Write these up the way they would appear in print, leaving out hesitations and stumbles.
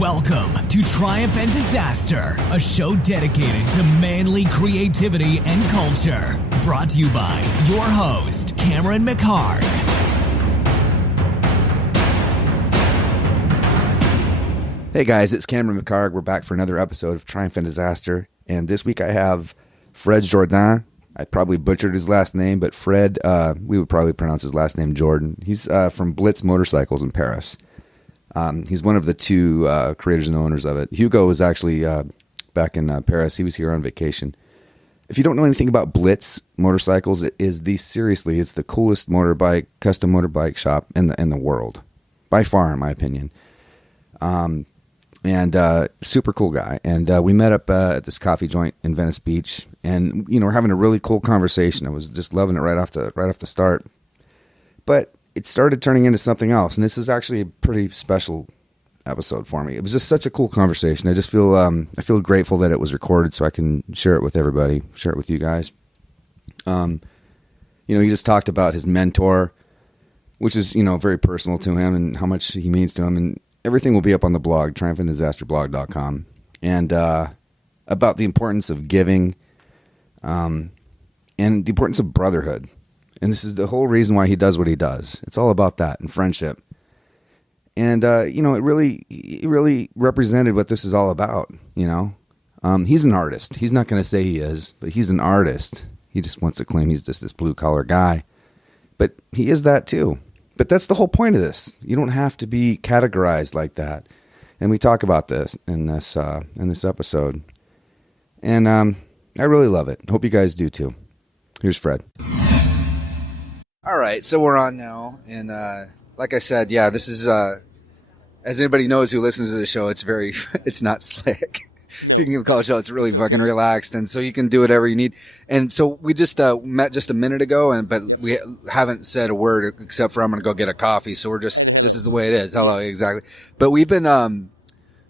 Welcome to Triumph and Disaster, a show dedicated to manly creativity and culture. Brought to you by your host, Cameron McHarg. Hey guys, it's Cameron McHarg. We're back for another episode of Triumph and Disaster. And this week I have Fred Jourden. I probably butchered his last name, but Fred, we would probably pronounce his last name Jourden. He's from Blitz Motorcycles in Paris. He's one of the two creators and owners of it. Hugo was actually back in Paris. He was here on vacation. If you don't know anything about Blitz Motorcycles, it's the coolest custom motorbike shop in the world, by far, in my opinion. And super cool guy. And we met up at this coffee joint in Venice Beach, and we're having a really cool conversation. I was just loving it right off the start. But it started turning into something else, and this is actually a pretty special episode for me. It was just such a cool conversation. I just feel I feel grateful that it was recorded so I can share it with everybody, share it with you guys. He just talked about his mentor, which is very personal to him and how much he means to him, and everything will be up on the blog, triumphanddisasterblog.com, and about the importance of giving, and the importance of brotherhood. And this is the whole reason why he does what he does. It's all about that and friendship. And, it really represented what this is all about, He's an artist. He's not going to say he is, but he's an artist. He just wants to claim he's just this blue-collar guy. But he is that too. But that's the whole point of this. You don't have to be categorized like that. And we talk about this in this episode. And I really love it. Hope you guys do too. Here's Fred. All right, so we're on now, and like I said, this is as anybody knows who listens to the show, it's not slick. If you can call it a show, it's really fucking relaxed, and so you can do whatever you need. And so we just met just a minute ago, but we haven't said a word except for I'm going to go get a coffee. So this is the way it is. Hello, exactly. But we've been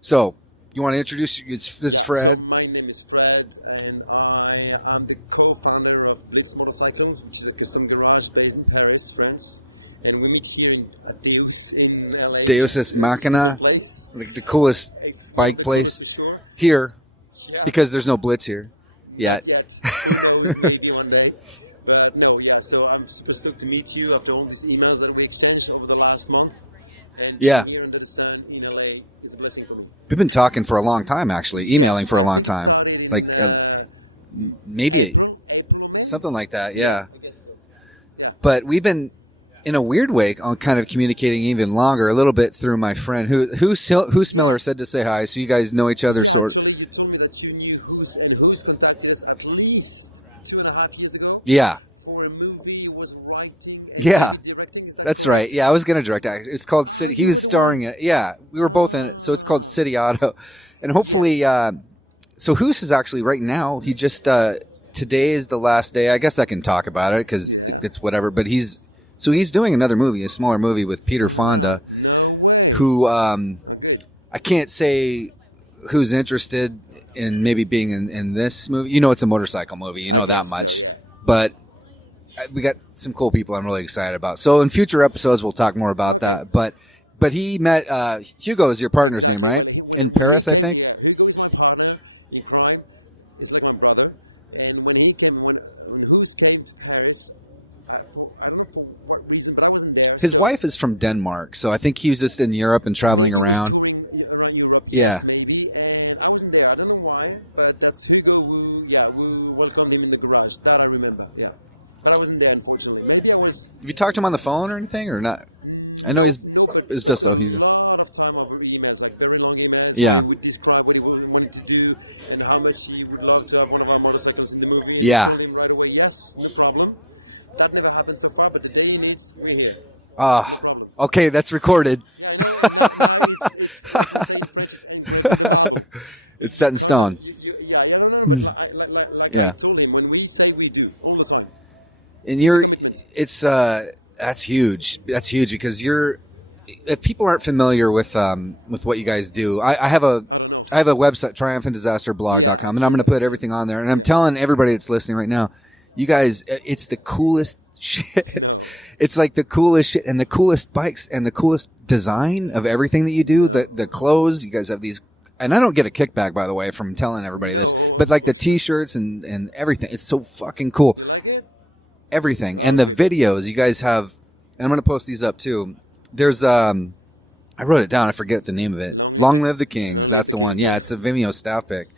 so you want to introduce? This is Fred. My name is Fred, and I am the co-founder of Blitz Motorcycles, which is a custom garage based in Paris, France. And we meet here in Deus in LA. Deus Ex Machina, like the coolest bike place here, because there's no Blitz here yet. Maybe one day. So I'm super stoked to meet you after all these emails that we exchanged over the last month. And here in the sun in LA is a blessing for me. We've been talking for a long time, actually, emailing for a long time, like maybe something like that, yeah. But we've been, in a weird way, on kind of communicating even longer, a little bit through my friend, Hoos Miller said to say hi, so you guys know each other, sort of. You told me that you knew Hoos contacted us at least 2.5 years ago. Yeah. For a movie he was writing. Yeah. That's right. Yeah, I was going to direct it. It's called City. He was starring in it. Yeah, we were both in it. So it's called City Auto. And hopefully, so Hoos is actually right now, he just, today is the last day. I guess I can talk about it because it's whatever. But he's doing another movie, a smaller movie with Peter Fonda, who I can't say who's interested in maybe being in this movie. It's a motorcycle movie. That much. But we got some cool people I'm really excited about. So in future episodes, we'll talk more about that. But he met Hugo is your partner's name, right? In Paris, I think. He's like my brother. And when Hoos came to Paris, I don't know for what reason, but I wasn't there. His wife is from Denmark, so I think he was just in Europe and traveling around. Yeah. And I wasn't there. I don't know why, but that's Hugo who welcomed him in the garage. That I remember. Yeah. But I wasn't there, unfortunately. Have you talked to him on the phone or anything, or not? I know it's just so Hugo. A lot of time over the emails, like very long emails. Yeah. We described what he wanted to do and how much he would love to have one of our motorcycles in the movie. Yeah. And right away, yes, no problem. That never happened so far, but the day he meets, we're here. Okay, that's recorded. It's set in stone. Yeah. When we say we do, all the time. And that's huge. That's huge because if people aren't familiar with what you guys do, I have a website, triumphanddisasterblog.com, and I'm going to put everything on there. And I'm telling everybody that's listening right now, you guys, it's the coolest shit. It's like the coolest shit and the coolest bikes and the coolest design of everything that you do. The clothes, you guys have these, and I don't get a kickback, by the way, from telling everybody this, but like the t-shirts and everything. It's so fucking cool. Everything. And the videos you guys have, and I'm going to post these up too. There's, I wrote it down. I forget the name of it. Long Live the Kings. That's the one. Yeah. It's a Vimeo staff pick.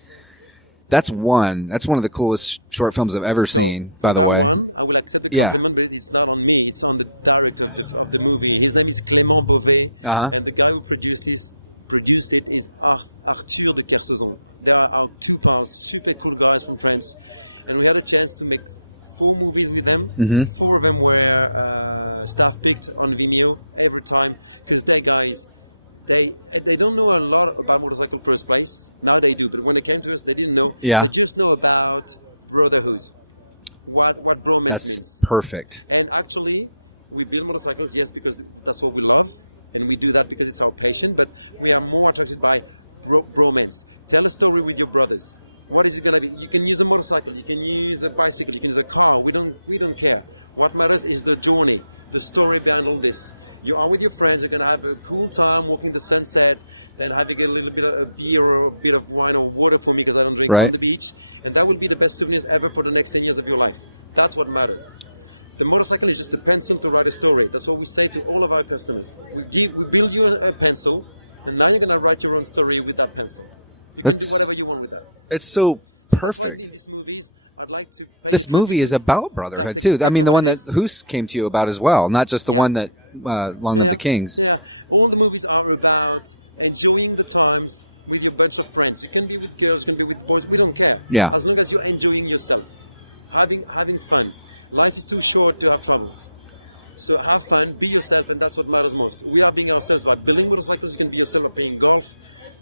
That's one of the coolest short films I've ever seen, by the way. Yeah. It's not on me, it's on the director of the movie. His name is Clément Beauvais. And the guy who produced it is Arthur de Kersauzon. They are our two super cool guys from France. And we had a chance to make 4 movies with them. Mm-hmm. 4 of them were staff picked on Vimeo every time. Because their guys, they don't know a lot about motorcycle first place. Now they do, but when they came to us, they didn't know. Yeah. They just know about brotherhood. What bromance That's is. perfect. And actually, we build motorcycles, yes, because that's what we love. And we do that because it's our passion, but we are more attracted by bromance. Tell a story with your brothers. What is it going to be? You can use a motorcycle, you can use a bicycle, you can use a car. We don't care. What matters is the journey, the story behind all this. You are with your friends, you're going to have a cool time walking the sunset, and having a little bit of beer or a bit of wine or water for me because I don't drink on the beach. And that would be the best souvenirs ever for the next 10 years of your life. That's what matters. The motorcycle is just a pencil to write a story. That's what we say to all of our customers. We build you a pencil, and now you're going to write your own story with that pencil. You can do whatever you want with that. It's so perfect. This movie is about brotherhood too. I mean, the one that Hoos came to you about as well, not just the one that Long Live the Kings. Yeah, all the movies are about enjoying the times with your bunch of friends. You can be with girls, you can be with boys, we don't care. Yeah. As long as you're enjoying yourself, having fun. Life is too short to have fun. So have fun, be yourself, and that's what matters most. We are being ourselves. By building motorcycles, you can be yourself by playing golf,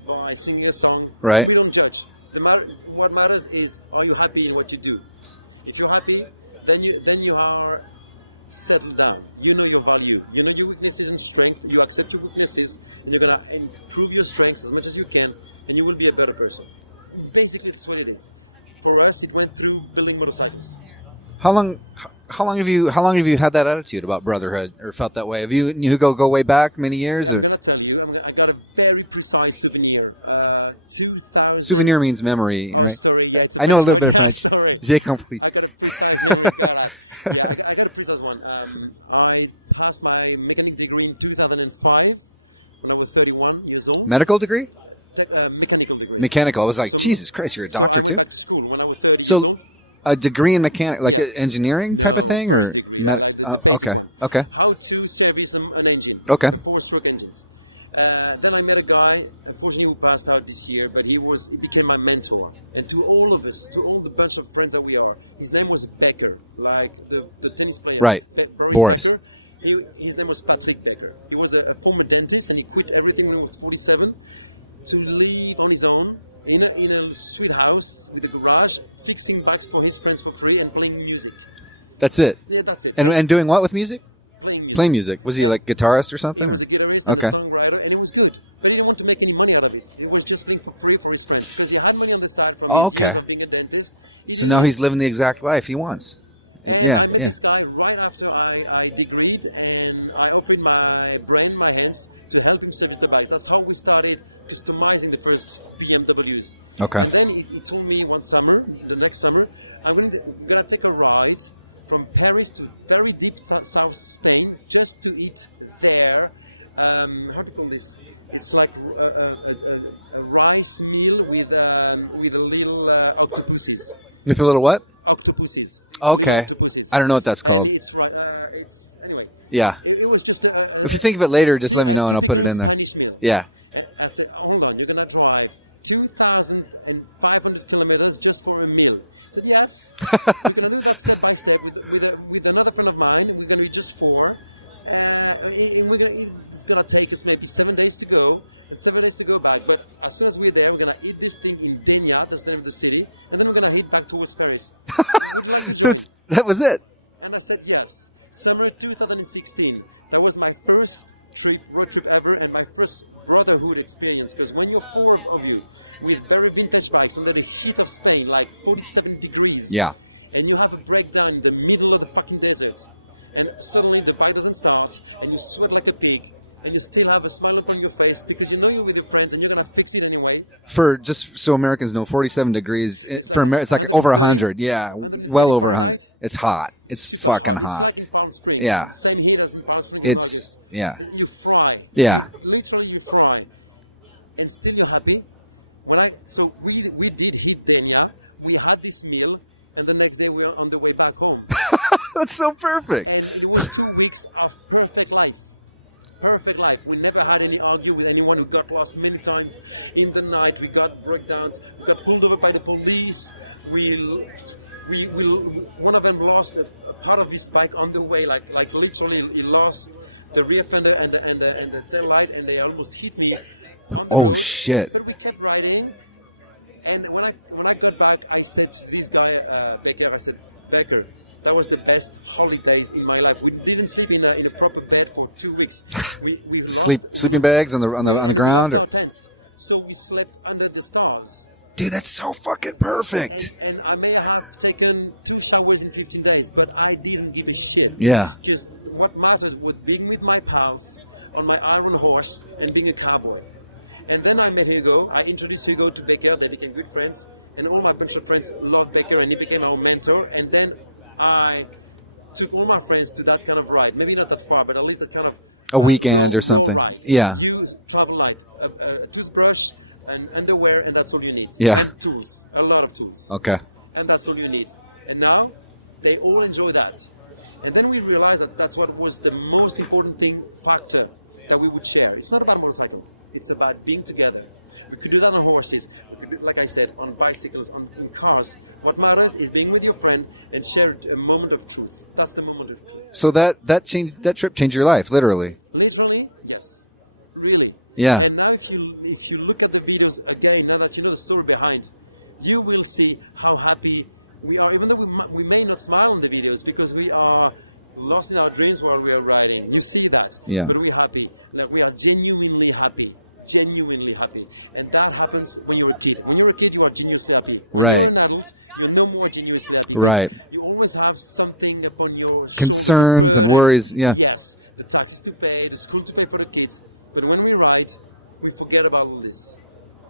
by singing a song. Right. We don't judge. What matters is, are you happy in what you do? If you're happy, then you are settled down. You know your value. You know your weaknesses and strengths. You accept your weaknesses, and you're going to improve your strengths as much as you can, and you will be a better person. Basically, it's what it is. For us, it went through building motorcycles. How long have you had that attitude about brotherhood, or felt that way? Have you go way back many years, or? I'm going to tell you, I got a very precise souvenir. 2000. Souvenir means memory, right? Sorry, I know a little bit of French. J'ai compris. I got a precise one. I passed my mechanic degree in 2005 when I was 31 years old. Medical degree? Mechanical degree. Mechanical. I was like, Jesus Christ, you're a doctor too? At school when I was 31. So, a degree in mechanic, like engineering type of thing, or okay. How to service an engine. Okay. 4-stroke engines. Then I met a guy, unfortunately who passed out this year, but he became my mentor. And to all of us, to all the bunch of friends that we are, his name was Becker, like the tennis player. Right. Boris. Becker. His name was Patrick Becker. He was a former dentist, and he quit everything when he was 47 to live on his own in a sweet house with a garage, fixing bikes for his friends for free and playing music. That's it. Yeah, that's it. And doing what with music? Playing music. Playing music. Was he like guitarist or something? Or? The guitarist, Okay. the songwriter, and it was good. But he didn't want to make any money out of it. It was just being for free for his friends. Because he had money on the side for Oh, okay. being a dentist. So now he's living the exact life he wants. And Yeah, I met yeah. this guy right after I degreed, and I offered my brain, my hands, to help him service the bike. That's how we started customizing the first BMWs. Okay. And then he told me one summer, the next summer, we're going to take a ride from Paris to very deep south Spain just to eat there. How do you call this? It's like a rice meal with a little octopuses. With a little what? Octopuses. Okay. I don't know what that's called. It's like, anyway. Yeah. It was just If you think of it later, just let me know and I'll put it in there. Spanish meal. Yeah. I said, hold on, you're going to drive 2,500 kilometers just for a meal. I said, yes. We're going to do that step by step with another friend of mine. We're going to be just 4. It's going to take us maybe 7 days to go, and 7 days to go back. But as soon as we're there, we're going to eat this thing in Kenya, the center of the city, and then we're going to head back towards Paris. So that was it. And I said yes. Summer 2016. That was my first road trip ever, and my first brotherhood experience. Because when you're 4 of you with very vintage bikes, with the heat of Spain, like 47 degrees, Yeah. and you have a breakdown in the middle of the fucking desert, and suddenly the bike doesn't start, and you sweat like a pig, and you still have a smile on your face because you know you're with your friends and you're gonna fix it anyway. For just so Americans know, 47 degrees for it's like over 100. Yeah, well over 100. It's hot. It's fucking hot. Yeah. Same here as in Palm Springs. It's yeah. You fly. Yeah. Literally, you fly, and still you're happy. So we did hit Dania. We had this meal, and the next day we were on the way back home. That's so perfect. And it was 2 weeks of perfect life. Perfect life. We never had any argue with anyone. We got lost many times in the night. We got breakdowns. We got pulled over by the police. One of them lost a part of his bike on the way. Like literally, he lost the rear fender and the tail light, and they almost hit me. Oh shit. But we kept riding. And when I got back, I said to this guy, Baker, I said, Baker, that was the best holidays in my life. We didn't sleep in a proper bed for 2 weeks. We Sleeping bags on the ground, or so we slept under the stars. dude, that's so fucking perfect. And I may have taken 2 showers in 15 days, but I didn't give a shit. Yeah. Because what matters was being with my pals on my iron horse and being a cowboy. And then I met Hugo. I introduced Hugo to Baker. They became good friends. And all my bunch of friends loved Baker, and he became our mentor. And then I took all my friends to that kind of ride. Maybe not that far, but at least a kind of a weekend or something. ride. Yeah. You travel light, a toothbrush, and underwear, and that's all you need. Yeah. Tools, a lot of tools. Okay. And that's all you need. And now they all enjoy that. And then we realized that that's what was the most important thing factor that we would share. It's not about motorcycles. It's about being together. We could do that on horses. We could do, like I said, on bicycles, on cars. What matters is being with your friend and share a moment of truth. That's the moment of truth. So that trip changed your life, literally. Literally, yes. Really. Yeah. And now if you look at the videos again, now that you know the story behind, you will see how happy we are, even though we may not smile on the videos because we are lost in our dreams while we are riding. We see that. Yeah. But we're happy. Like we are genuinely happy. Genuinely happy. And that happens when you're a kid. When you're a kid, you are genuinely happy. Right. When you're an adult, you're no more genuinely happy. Right. You always have something upon your Concerns and worries. Yeah. Yes. The taxes to pay, the school to pay for the kids. But when we ride, we forget about all this.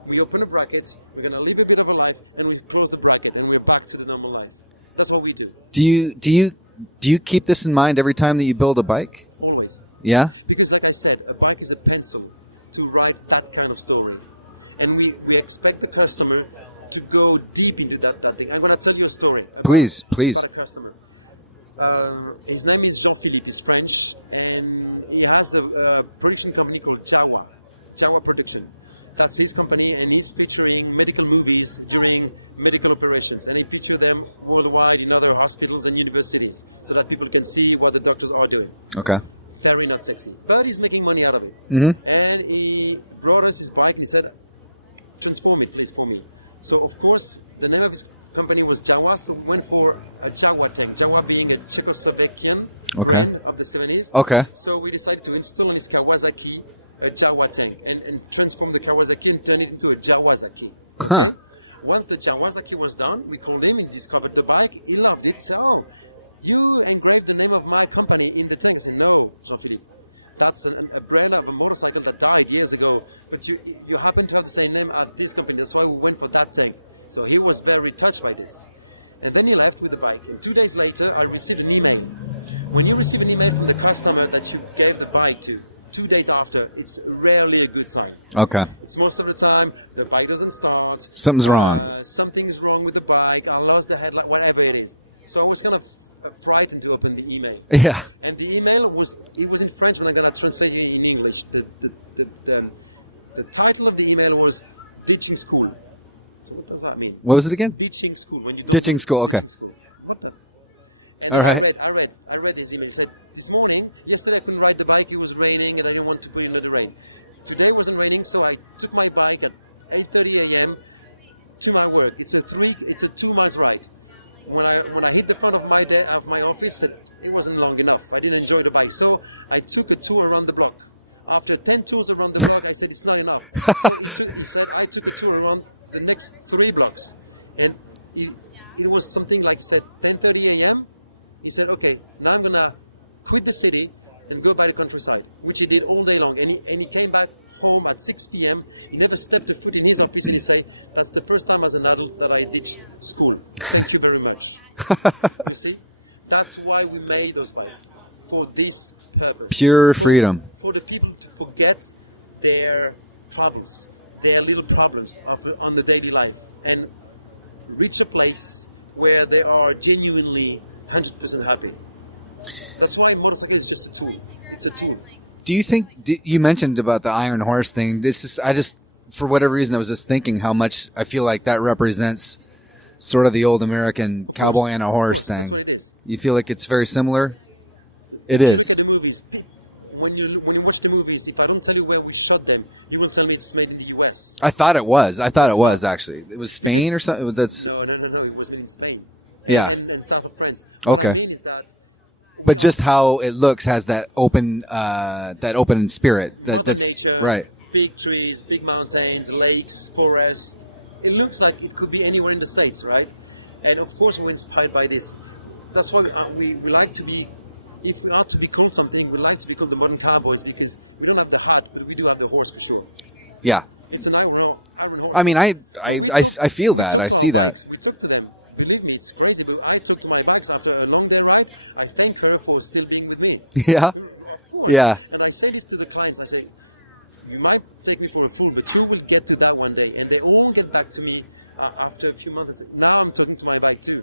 We open a bracket, we're going to live a bit of a life, and we close the bracket and we're back to the normal life. That's what we do. Do you keep this in mind every time that you build a bike? Always. Yeah. Because like I said, a bike is a pencil to write that kind of story. And we expect the customer to go deep into that thing. I'm going to tell you a story. Please, please. About a customer. His name is Jean-Philippe, he's French, and he has a production company called Jawa Production. That's his company, and he's featuring medical movies during medical operations, and he features them worldwide in other hospitals and universities, so that people can see what the doctors are doing. Okay. Very not sexy, but he's making money out of it. Mm-hmm. And he brought us his bike. He said, "Transform it, please, for me." So of course, the name of his company was Jawa, so we went for a Jawa tank. Jawa being a Czechoslovakian brand of the 70s. Okay. So we decided to install in his Kawasaki a Jawa tank and transform the Kawasaki and turn it into a Jawasaki. Huh. Once the Jawasaki was done, we called him and discovered the bike. He loved it. So, you engraved the name of my company in the tank. I said, no, Jean-Philippe. That's a brand of a motorcycle that died years ago. But you happen to have the same name as this company. That's why we went for that tank. So he was very touched by this. And then he left with the bike. And 2 days later, I received an email. When you receive an email from the customer that you gave the bike to, 2 days after, it's rarely a good sign. Okay. It's most of the time, the bike doesn't start. Something's wrong. Something's wrong with the bike. I lost the headlight, whatever it is. So I was kind of frightened to open the email. Yeah. And the email was in French, but I'm going to translate it in English. The title of the email was Ditching School. So what does that mean? What was it again? Ditching school. When you go Ditching school. Okay. What the? And All right. I read this email. It said, this morning, yesterday I couldn't ride the bike, it was raining and I didn't want to go in the rain. Today it wasn't raining, so I took my bike at 8:30 a.m. to my work. It's a 2 month ride. When I hit the front of my office, it wasn't long enough. I didn't enjoy the bike. So I took a tour around the block. After 10 tours around the block, I said, it's not enough. I took a tour around the next 3 blocks. And it was something like, said 10:30 a.m. He said, okay, now I'm going to quit the city and go by the countryside, which he did all day long. And he came back home at 6 p.m. He never stepped a foot in his office, and he said, "That's the first time as an adult that I ditched school. Thank you very much." You see? That's why we made those bikes, for this purpose. Pure freedom. For the people to forget their troubles, their little problems on the daily life, and reach a place where they are genuinely 100% happy. That's why motorcycle is just a tool. It's a tool. Do you think you mentioned about the Iron Horse thing? I just for whatever reason I was just thinking how much I feel like that represents sort of the old American cowboy and a horse thing. That's what it is. You feel like it's very similar? It is. The movies. When you watch the movies, if I don't tell you where we shot them, you will tell me it's made in the U.S. I thought it was actually. It was Spain or something. That's No, it was in Spain. Yeah. And south of France. Okay. What I mean is that but just how it looks has that open spirit. That's nature, right. Big trees, big mountains, lakes, forests. It looks like it could be anywhere in the States, right? And of course, we're inspired by this. That's why we like to be. If we are to be called something, we like to be called the modern cowboys because we don't have the hat, but we do have the horse for sure. Yeah. It's an iron horse. I mean, I feel that. I see that. We talk to them. Believe me, it's crazy. But I talk to my wife after a long day ride. I thank her for still being with me. Yeah. Of course. Yeah. And I say this to the clients. I say, you might take me for a fool, but you will get to that one day. And they all get back to me after a few months. Now I'm talking to my bike too.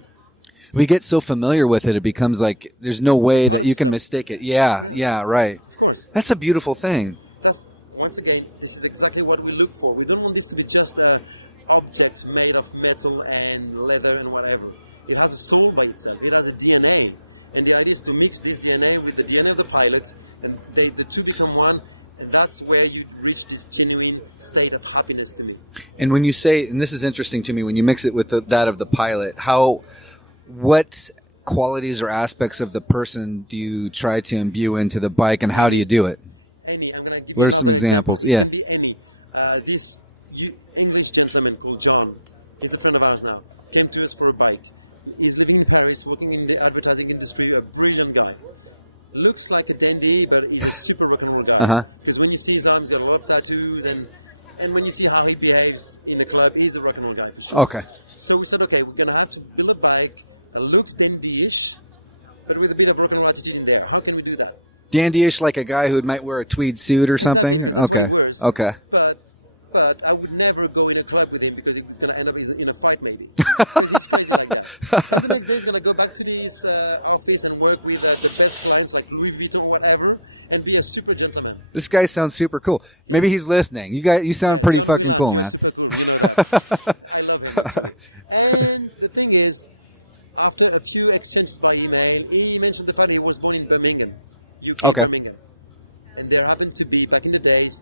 We get so familiar with it, it becomes like there's no way that you can mistake it. Yeah, right. Of course. That's a beautiful thing. That's, once again, this is exactly what we look for. We don't want this to be just an object made of metal and leather and whatever. It has a soul by itself. It has a DNA. And the idea is to mix this DNA with the DNA of the pilot, and the two become one. And that's where you reach this genuine state of happiness to me. And when you say, and this is interesting to me, when you mix it with that of the pilot, what qualities or aspects of the person do you try to imbue into the bike, and how do you do it? What are some examples? Yeah. This English gentleman called John, he's a friend of ours now, came to us for a bike. He's living in Paris, working in the advertising industry, a brilliant guy. Looks like a dandy, but he's a super rock and roll guy. Uh-huh. Because when you see his arm, he's got a lot of tattoos, and when you see how he behaves in the club, he's a rock and roll guy. Okay. So we said, okay, we're going to have to build a bike that looks dandy-ish, but with a bit of rock and roll attitude in there. How can we do that? Dandy-ish, like a guy who might wear a tweed suit or something? Okay. But I would never go in a club with him because it's going to end up in a fight, maybe. So the next day he's going to go back to his office and work with the best clients like Louis Vuitton or whatever, and be a super gentleman. This guy sounds super cool. Maybe he's listening. You sound pretty fucking cool, man. I love him. And the thing is, after a few exchanges by email, he mentioned the fact that he was born in Birmingham, UK. Okay. Birmingham. And there happened to be, back in the days,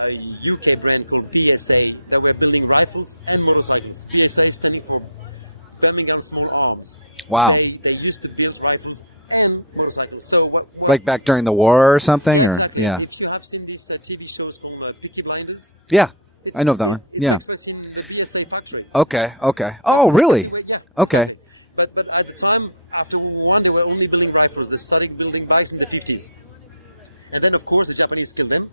a UK brand called BSA that were building rifles and motorcycles. BSA standing for Birmingham Small Arms. Wow. They used to build rifles and motorcycles. So what Like back during the war or something? Or yeah. If you have seen these TV shows from Peaky Blinders, Yeah. I know that one. Yeah. it's in the BSA factory. Okay. Oh, really? Yeah. Okay. But at the time, after World War I, they were only building rifles. They started building bikes in the 50s. And then, of course, the Japanese killed them.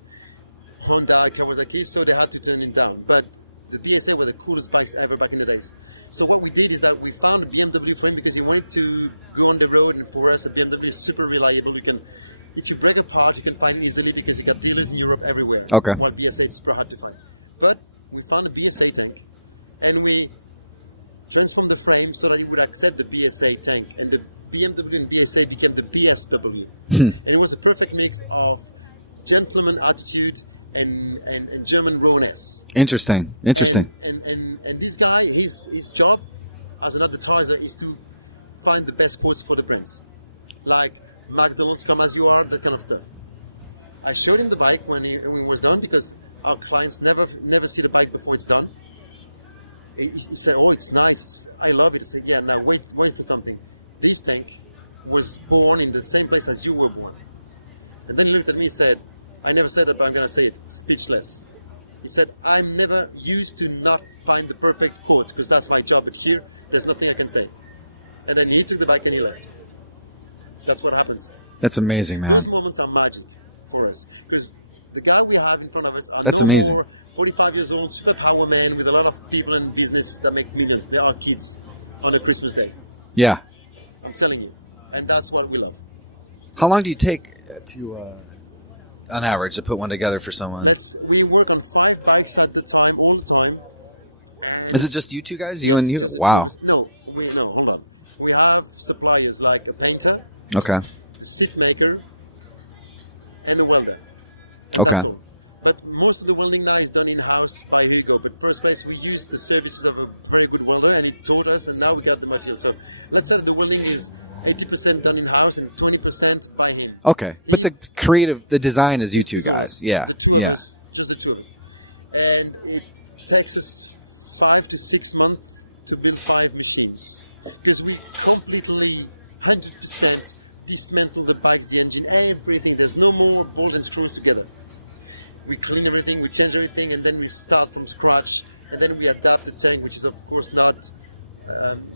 Honda, Kawasaki, so they had to turn them down. But the BSA were the coolest bikes ever back in the days. So what we did is that we found a BMW friend because he wanted to go on the road, and for us, the BMW is super reliable. If you break apart, you can find it easily because you got dealers in Europe everywhere. Okay. While BSA is super hard to find. But we found a BSA tank, and we transformed the frame so that it would accept the BSA tank, and the BMW and BSA became the BSW. And it was a perfect mix of gentleman attitude and German rawness. Interesting. And this guy, his job as an advertiser is to find the best quotes for the prints. Like McDonald's, come as you are, that kind of stuff. I showed him the bike when it was done because our clients never see the bike before it's done. And he said, oh, it's nice. I love it. I said, yeah, now wait for something. This tank was born in the same place as you were born. And then he looked at me and said, I never said that, but I'm going to say it, speechless. He said, I'm never used to not find the perfect quote because that's my job, but here, there's nothing I can say. And then he took the bike and he left. That's what happens. That's amazing, man. Those moments are magic for us because the guy we have in front of us are That's no amazing. more 45 years old, super power man with a lot of people in business that make millions. They are kids on a Christmas day. Yeah. I'm telling you. And that's what we love. How long do you take to, on average, to put one together for someone? We work on 5 bikes at the time, all the time. Is it just you two guys? You and you? Wow. No, hold on. We have suppliers like a painter, Okay. seat maker, and a welder. Okay. But most of the welding now is done in-house by Hugo. But first place, we use the services of a very good welder, and he taught us, and now we got the machine. So let's say the welding is 80% done in-house and 20% by him. Okay. But the design is you two guys. Yeah. Yeah. Just the two of us. And it takes us 5 to 6 months to build 5 machines. Because we completely, 100% dismantle the bike, the engine, everything. There's no more bolts and screws together. We clean everything, we change everything, and then we start from scratch. And then we adapt the tank, which is of course not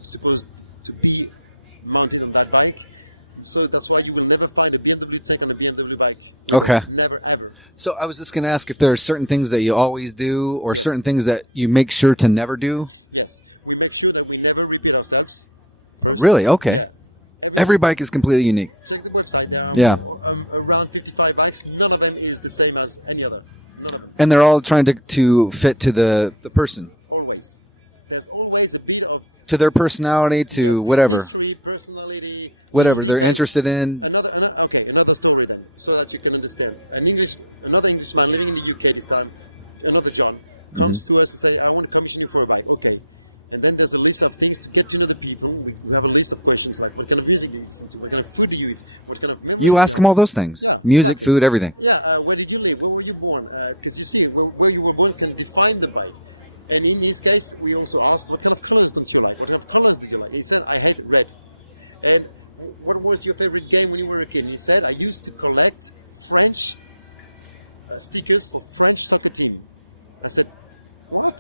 supposed to be mounted on that bike. So that's why you will never find a BMW tank on a BMW bike. Okay. Never, ever. So I was just going to ask if there are certain things that you always do or certain things that you make sure to never do. Yes. We make sure that we never repeat ourselves. Really? Okay. Every bike is completely unique. Check the website now. Yeah. Around 55 bikes, none of them is the same as any other. None of them. And they're all trying to fit to the person, Always. There's always a bit of to their personality, to whatever, personality. whatever they're interested in. Another story then, so that you can understand. Another Englishman living in the UK this time, another John, comes to us and says, I want to commission you for a bike. Okay. And then there's a list of things to get to know the people. We have a list of questions like what kind of music do you listen to, what kind of food do you eat, what kind of memory. You ask them all those things: music, food, everything. Yeah, where did you live? Where were you born? Because you see, where you were born can define the bike. And in this case, we also asked, what kind of colors don't you like? What kind of colors did you like? He said, I hate red. And what was your favorite game when you were a kid? He said, I used to collect French stickers for French soccer team. I said, what?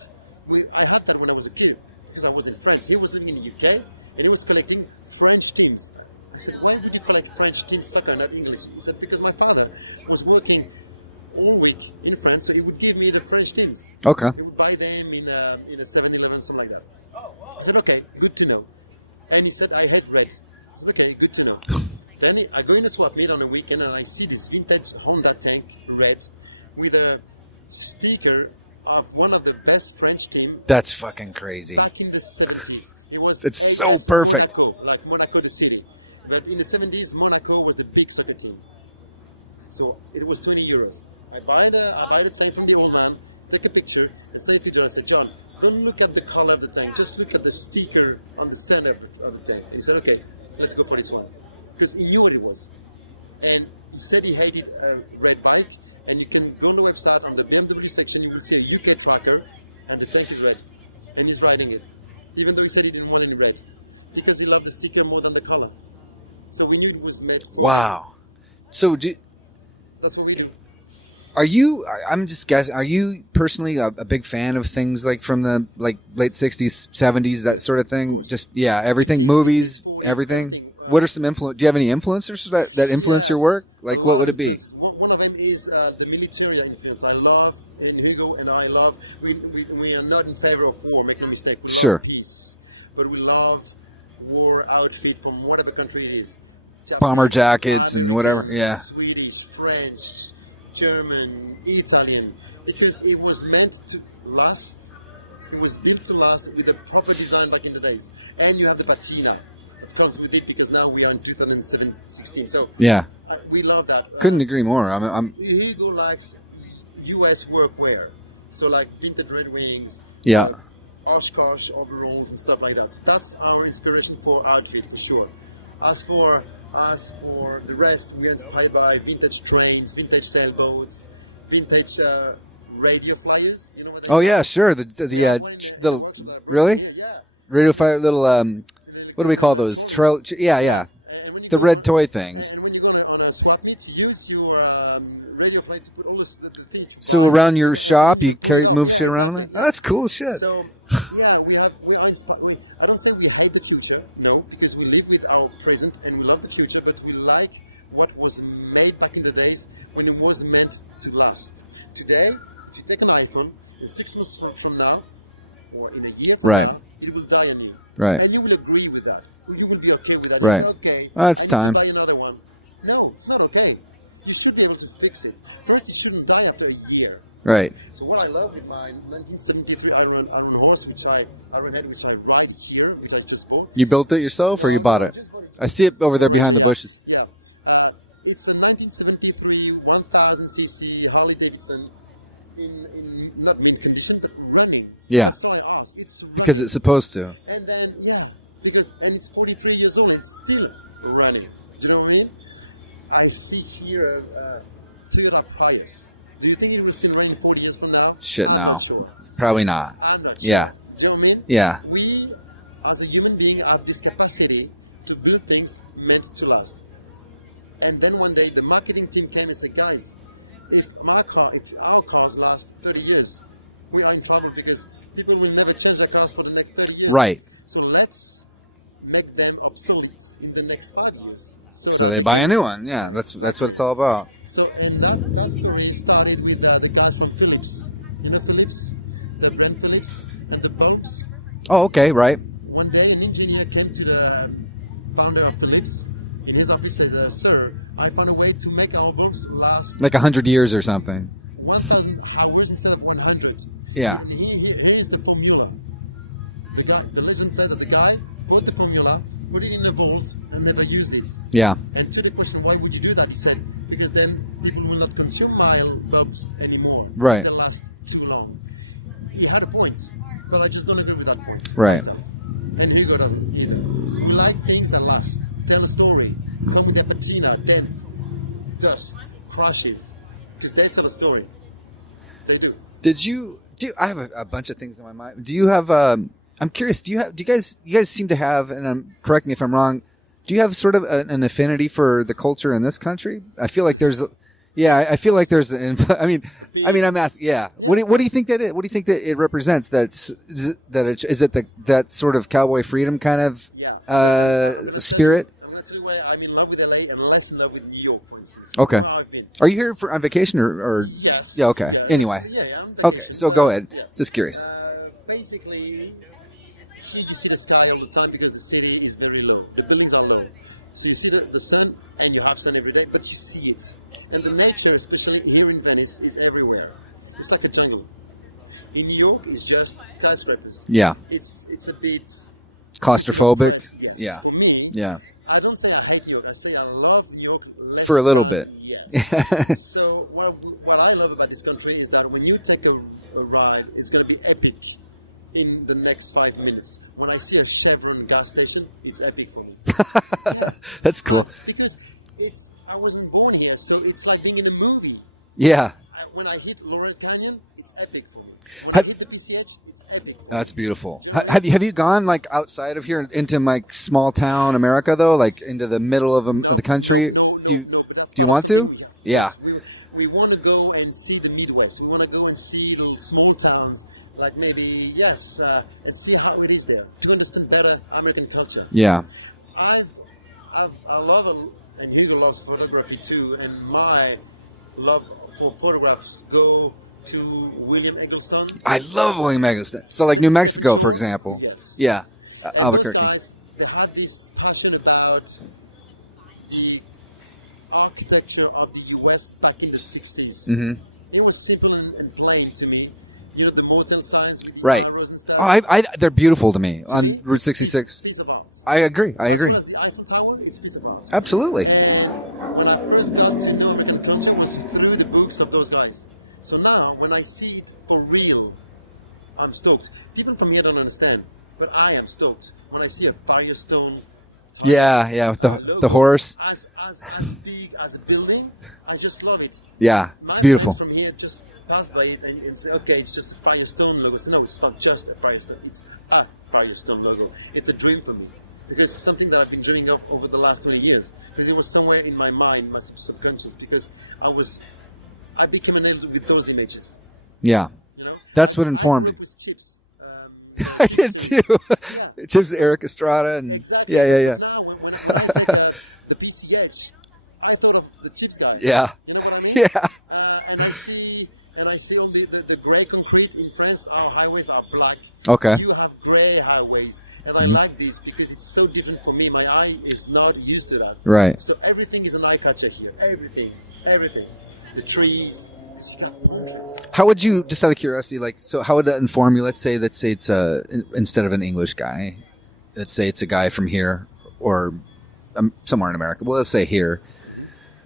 I had that when I was a kid, because I was in France. He was living in the UK, and he was collecting French teams. I said, why did you collect French team soccer, not English? He said, because my father was working all week in France, so he would give me the French teams. Okay. He would buy them in a 7-Eleven or something like that. I said, okay, good to know. And he said, I hate red. I said, okay, good to know. Then I go in a swap meet on a weekend, and I see this vintage Honda tank, red, with a sticker of one of the best French teams. That's fucking crazy. Back in the 70s. It was It's so perfect. Monaco, like Monaco the city. But in the 70s, Monaco was the big soccer team. So it was 20 euros. I buy the tank from the old man, take a picture, and say to John, I said, John, don't look at the color of the tank, just look at the sticker on the center of the tank. He said, okay, let's go for this one. Because he knew what it was. And he said he hated a red bike, and you can go on the website, on the BMW section, you can see a UK tracker, and the tank is red. And he's riding it. Even though he said he didn't want it in red. Because he loved the sticker more than the color. So we knew it was made. Wow. So That's what we did. are you? I'm just guessing. Are you personally a big fan of things like from the late 60s, 70s, that sort of thing? Just everything, movies, everything. What are some influence? Do you have any influencers that influence your work? Like, what would it be? One of them is the military influence. I love, and Hugo and I love. We are not in favor of war. Making a mistake. We Sure. love peace, but we love war outfit from whatever country it is. Bomber jackets and whatever. Yeah. Swedish, French, German, Italian, because it was meant to last. It was built to last with a proper design back in the days. And you have the patina that comes with it because now we are in 2016. So Yeah. we love that. Couldn't agree more. I'm Hugo likes U.S. workwear, so like vintage Red Wings, Yeah. Oshkosh overalls and stuff like that. That's our inspiration for outfit for sure. As for the rest, we are inspired by vintage trains, vintage sailboats, vintage radio flyers. You know what? Oh yeah, sure. The really Yeah. radio fire little what do we call those? Yeah. The red toy things. And when you go on a swap meet, you use your radio flyer to put all the things. So around your shop, you move shit around on that? Oh, that's cool as shit. So, yeah, we are inspired. I don't say we hate the future, no, because we live with our present and we love the future, but we like what was made back in the days when it was meant to last. Today, if you take an iPhone, in 6 months from now, or in a year from Right. now, it will die on you. Right. And you will agree with that. You will be okay with that. Right. Okay. Well, it's I need time. to buy another one. No, it's not okay. You should be able to fix it. First, it shouldn't die after a year. Right. So what I love with my 1973 Iron horse, which I ride here, which I just bought. You built it yourself, or you bought it? I see it over there behind the bushes. Yeah. It's a 1973 1000cc Harley Davidson in not mint condition, but running. Yeah. So I asked, it's to run. Because it's supposed to. And then, and it's 43 years old and it's still running. Do you know what I mean? I see here Toyota Prius. Do you think it was still running 40 years from now? Shit, I'm no. not sure. Probably not. I'm not sure. Yeah. Do you know what I mean? Yeah. We, as a human being, have this capacity to build things meant to last. And then one day, the marketing team came and said, guys, if our cars last 30 years, we are in trouble because people will never change their cars for the next 30 years. Right. So let's make them obsolete in the next 5 years. So they buy a new one. Yeah, that's what it's all about. So, and that story started with the guy from Philips. You know Philips? The brand Philips and the bulbs. Oh, okay, right. One day an engineer came to the founder of Philips in his office and said, sir, I found a way to make our bulbs last Like 100 years or something. 1,000 hours instead of 100. Yeah. And here is the formula. The legend said that the guy wrote the formula, put it in a vault, and never used it. Yeah. And to the question, why would you do that? He said, because then people will not consume my bulbs anymore. Right. They'll last too long. He had a point, but I just don't agree with that point. Right. So, and here you go. You like things that last. Tell a story. Come with a patina, dents, dust, crashes. Because they tell a story. They do. I have a bunch of things in my mind. Do you have I'm curious, do you guys seem to have, and correct me if I'm wrong, do you have sort of an affinity for the culture in this country? I feel like there's I'm asking, yeah. What do you think that it? What do you think that it represents? Is it that sort of cowboy freedom kind of spirit? I'm going to tell you where I'm in love with LA and less in love with New York, for instance. Okay. Where I've been. Are you here on vacation or? Yes. Yeah. Okay. Yeah. Anyway. Yeah, I'm Okay. vacation. So go ahead. Yeah. Just curious. Basically, you see the sky all the time because the city is very low. The buildings are low. So you see the sun, and you have sun every day, but you see it. And the nature, especially here in Venice, is everywhere. It's like a jungle. In New York, it's just skyscrapers. Yeah. It's a bit Claustrophobic. Yeah. For me, Yeah. I don't say I hate New York. I say I love New York. For a little bit. Yeah. So what I love about this country is that when you take a ride, it's going to be epic in the next 5 minutes. When I see a Chevron gas station, it's epic for me. That's cool. Because I wasn't born here, so it's like being in a movie. Yeah. When I hit Laurel Canyon, it's epic for me. When Have- I hit the PCH, it's epic for me. That's beautiful. Have you gone like outside of here into like small town America though, like into the middle of the country? Do you want to? Yeah. We want to go and see the Midwest. We want to go and see the small towns, like maybe, and see how it is there, to understand better American culture. Yeah. I love, and Hugo loves photography too, and my love for photographs go to William Eggleston. I love William Eggleston. So like New Mexico, for example. Yes. Yeah. And Albuquerque. those guys, they had this passion about the architecture of the U.S. back in the 60s. Mm-hmm. It was simple and plain to me. You know, the motel signs with the Right. arrows and stuff. Oh, they're beautiful to me on Route 66. Piece of art. I agree. The Eiffel Tower is a piece of art. Absolutely. And when I first got to know American culture was through the books of those guys. So now, when I see it for real, I'm stoked. People from here don't understand, but I am stoked when I see a Firestone. Yeah, with the horse. As big as a building, I just love it. Yeah, My it's beautiful. friends from here just pass by it and say, okay, it's just a Firestone logo. So no, it's not just a Firestone. It's a Firestone logo. It's a dream for me. Because it's something that I've been dreaming of over the last 20 years. Because it was somewhere in my mind, my subconscious. Because I became enabled with those images. Yeah. You know? That's what informed I you. grew up with Chips. I did too. Chips, Eric Estrada, and Exactly. yeah. Now, when I take the PCH, I thought of the tips guy. Yeah. You know what I mean? Yeah. And I see only the gray concrete in France. Our highways are black. Okay. You have gray highways, and I like this because it's so different for me. My eye is not used to that. Right. So everything is an eye catcher here. Everything. The trees. How would you, just out of curiosity, so how would that inform you? Let's say it's instead of an English guy, let's say it's a guy from here or somewhere in America. Well, let's say here.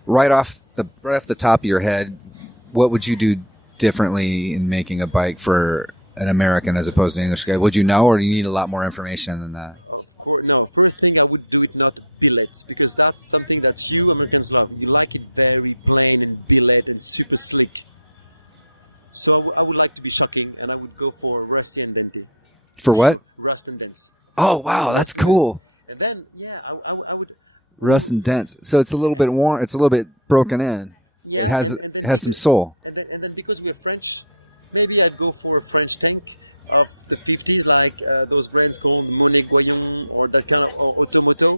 Right off the top of your head, what would you do differently in making a bike for an American as opposed to an English guy? Would you know, or do you need a lot more information than that? No, first thing I would do it not billets, because that's something that you Americans love. You like it very plain and billet and super sleek. So I would like to be shocking, and I would go for rust and dented. For what? Rust and dents. Oh, wow, that's cool. And then, I would... Rust and dents. So it's a little bit worn. It's a little bit broken in. Yeah, it has some soul. And then because we're French, maybe I'd go for a French tank of the 50s, like those brands called Monet Goyon or that kind of Automoto,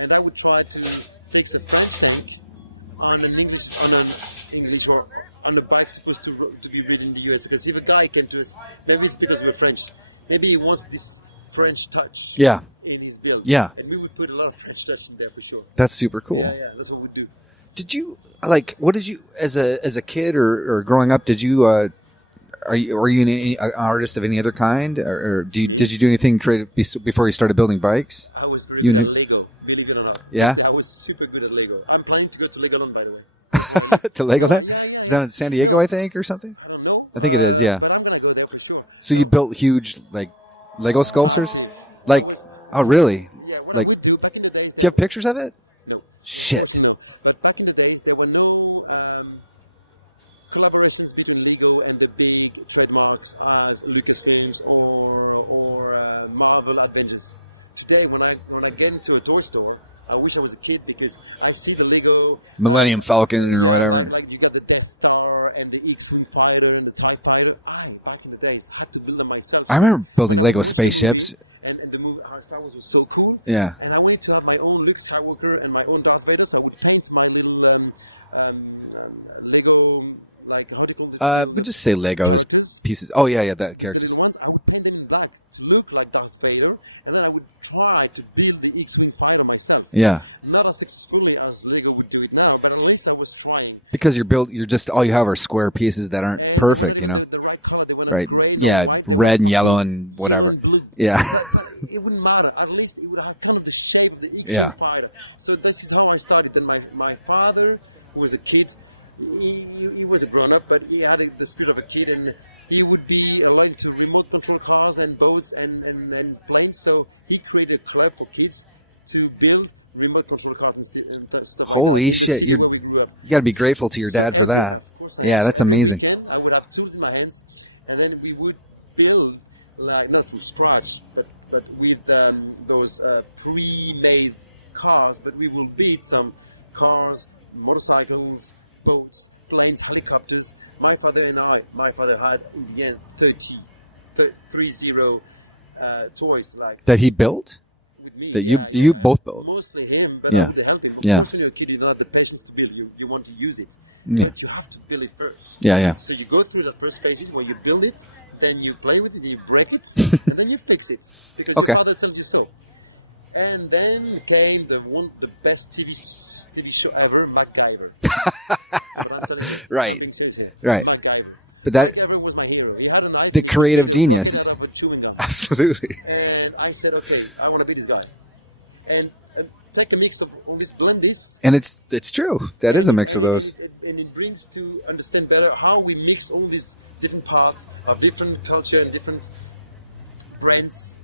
and I would try to fix a French tank on an English or on a bike supposed to be ridden in the US. Because if a guy came to us, maybe it's because we're French. Maybe he wants this French touch. Yeah. In his build. Yeah. And we would put a lot of French touch in there for sure. That's super cool. Yeah, that's what we do. Did you what did you as a kid or growing up? Did you were you an artist of any other kind, or did you do anything creative before you started building bikes? I was really good at Lego, really good at art. Yeah? I was super good at Lego. I'm planning to go to Legoland, by the way. To Legoland? Down in San Diego, I think, or something? I don't know. I think it is, yeah. But I'm going to go there for sure. So you built huge, Lego sculptures? Oh, really? Yeah, Like, back in the days, do you have pictures of it? no. Shit. But back in the days, there were no collaborations between Lego and the big trademarks as Lucasfilms or Marvel Adventures. Today, when I get into a toy store, I wish I was a kid because I see the Lego Millennium Falcon or whatever. Like you got the Death Star and the X-Wing fighter and the TIE fighter. Back in the days, I had to build them myself. I remember building Lego spaceships. And the movie Star Wars was so cool. Yeah. And I wanted to have my own Luke Skywalker and my own Darth Vader, so I would paint my little Lego, how do you call this? We just say Legos pieces. Oh, yeah, that characters. The ones I would paint them in black to look like Darth Vader, and then I would try to build the X-Wing fighter myself. Yeah. Not as successfully as Lego would do it now, but at least I was trying. Because you're just, all you have are square pieces that aren't perfect, you know? The right color, they went Right. gray, Yeah, white, red and yellow and whatever. and blue. Yeah. But it wouldn't matter. At least it would have come to shape of the X-Wing Yeah. fighter. So this is how I started. And my father, who was a kid, he was a grown-up, but he had the spirit of a kid, and he would be into remote control cars and boats and planes. So he created a club for kids to build remote control cars and stuff. Holy shit. You got to be grateful to your dad for that. Yeah, that's amazing. I would have tools in my hands, and then we would build, not from scratch, but with those pre-made cars, but we will build some cars, motorcycles, boats, planes, helicopters. My father had, again, 30 toys That he built? with me. That you both built? Mostly him, but Yeah. I would help him. Of Yeah. course, when you're a kid, you don't have the patience to build. You want to use it. Yeah. But you have to build it first. Yeah. So you go through that first phases where you build it, then you play with it, you break it, and then you fix it. Because Okay. your father tells you so. And then came the best TV show ever, MacGyver. But I'm telling you, Right. nothing changed here. Right. MacGyver. But that, MacGyver was my hero. He had an idea. the creative genius. He was chewing gum. Absolutely. And I said, okay, I want to be this guy. And take a mix of all this, blend this. And it's true. That is a mix of those. And it brings to understand better how we mix all these different parts of different culture and different brands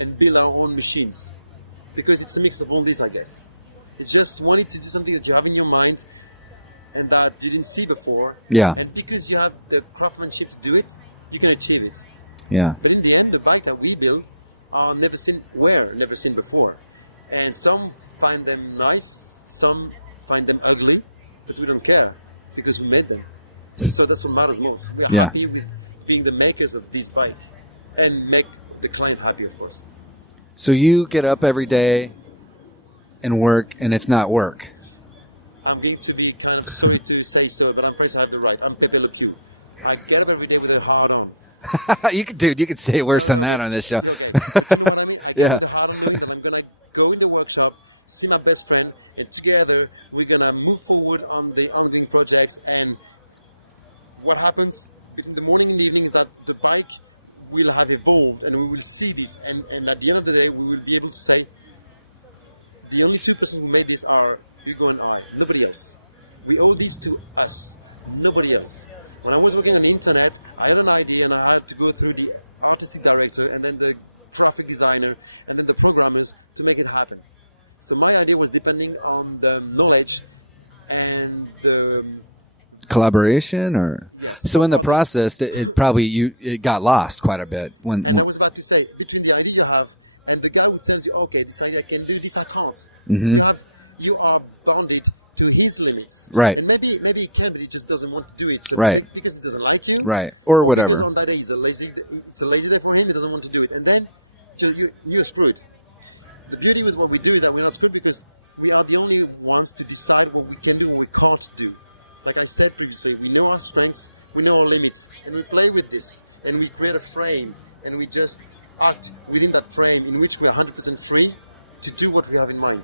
and build our own machines. Because it's a mix of all this, I guess. It's just wanting to do something that you have in your mind and that you didn't see before. Yeah. And because you have the craftsmanship to do it, you can achieve it. Yeah. But in the end, the bike that we build are never seen before. And some find them nice, some find them ugly, but we don't care because we made them. So that's what matters most. We are happy with being the makers of these bikes and make the client happy, of course. So you get up every day and work, and it's not work. I'm going to be kind of sorry to say so, but I'm pretty sure I have the right. I'm Pepe Le Pew. I get up every day with a hard on. You could say worse than that on this show. Yeah. I'm gonna go in the workshop, see my best friend, and together we're gonna move forward on the ongoing projects. And what happens between the morning and the evening is that the bike will have evolved, and we will see this. And at the end of the day, we will be able to say the only two persons who made this are Hugo and I. Nobody else. We owe these to us. Nobody else. When I was working on the internet, I had an idea, and I had to go through the artistic director, and then the graphic designer, and then the programmers to make it happen. So my idea was depending on the knowledge and the Collaboration, or so in the process, it probably it got lost quite a bit when. And I was about to say, between the idea you have and the guy who tells you, okay, this idea I can do, this I can't. Mm-hmm. You are bounded to his limits. Right. And maybe he can, but he just doesn't want to do it. So Right. Because he doesn't like you. Right. Or whatever. Because on that day, it's a lazy day for him. He doesn't want to do it. And then so you're screwed. The beauty with what we do is that we're not screwed because we are the only ones to decide what we can do and what we can't do. Like I said previously, we know our strengths, we know our limits, and we play with this, and we create a frame, and we just act within that frame in which we are 100% free to do what we have in mind.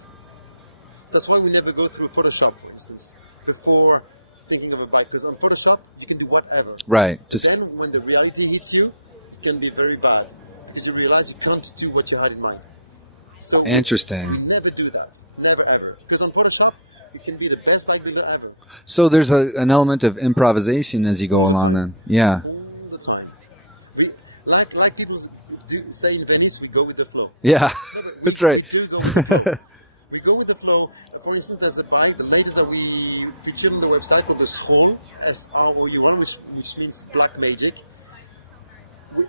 That's why we never go through Photoshop, for instance, before thinking of a bike, because on Photoshop, you can do whatever. Right. Then when the reality hits you, it can be very bad, because you realize you can't do what you had in mind. So Interesting. we never do that, never ever, because on Photoshop, you can be the best bike builder ever. So there's an element of improvisation as you go along then. Yeah. All the time. We, like people do say in Venice, we go with the flow. Yeah. That's right. We do go with the flow. We go with the flow. For instance, there's a bike, the latest that we featured on the website called the Jourden, S-R-O-U-N, which means black magic.